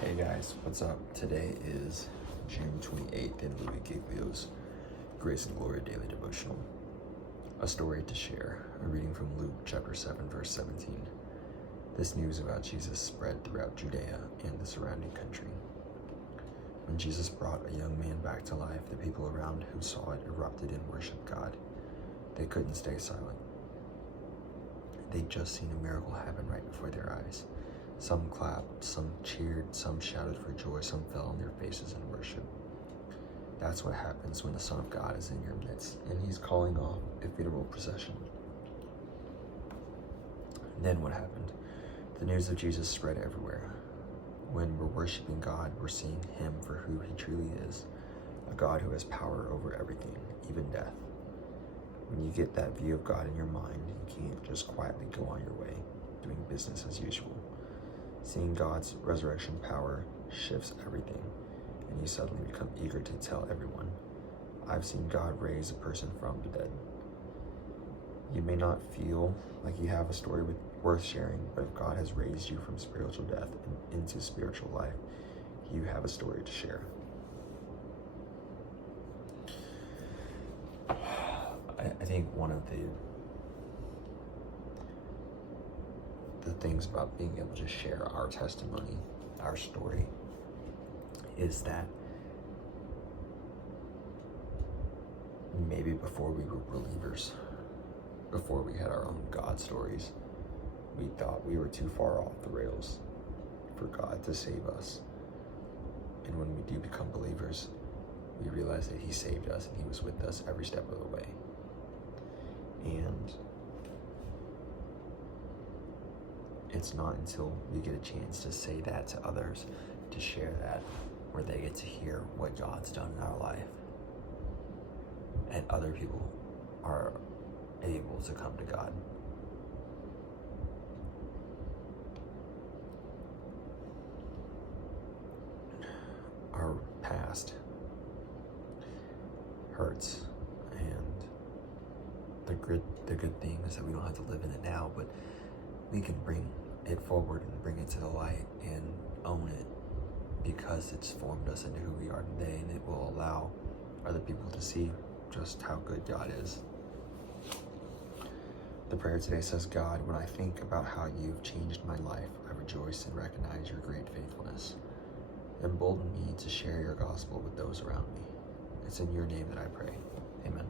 Hey guys, what's up? Today is June 28th in Louis Giglio's Grace and Glory Daily Devotional. A story to share. A reading from Luke chapter 7, verse 17. This news about Jesus spread throughout Judea and the surrounding country. When Jesus brought a young man back to life, the people around who saw it erupted and worshiped God. They couldn't stay silent. They'd just seen a miracle happen right before their eyes. Some clapped, some cheered, some shouted for joy, some fell on their faces in worship. That's what happens when the Son of God is in your midst, and he's calling off a funeral procession. Then what happened? The news of Jesus spread everywhere. When we're worshiping God, we're seeing him for who he truly is, a God who has power over everything, even death. When you get that view of God in your mind, you can't just quietly go on your way, doing business as usual. Seeing God's resurrection power shifts everything, and you suddenly become eager to tell everyone, I've seen God raise a person from the dead. You may not feel like you have a story worth sharing, but if God has raised you from spiritual death and into spiritual life, you have a story to share. I think one of the things about being able to share our testimony, our story, is that maybe before we were believers, before we had our own God stories, we thought we were too far off the rails for God to save us. And when we do become believers, we realize that he saved us and he was with us every step of the way. And it's not until we get a chance to say that to others, to share that, where they get to hear what God's done in our life, and other people are able to come to God. Our past hurts, and the good thing is that we don't have to live in it now, but we can bring it forward and bring it to the light and own it, because it's formed us into who we are today, and it will allow other people to see just how good God is. The prayer today says, God, when I think about how you've changed my life, I rejoice and recognize your great faithfulness. Embolden me to share your gospel with those around me. It's in your name that I pray. Amen.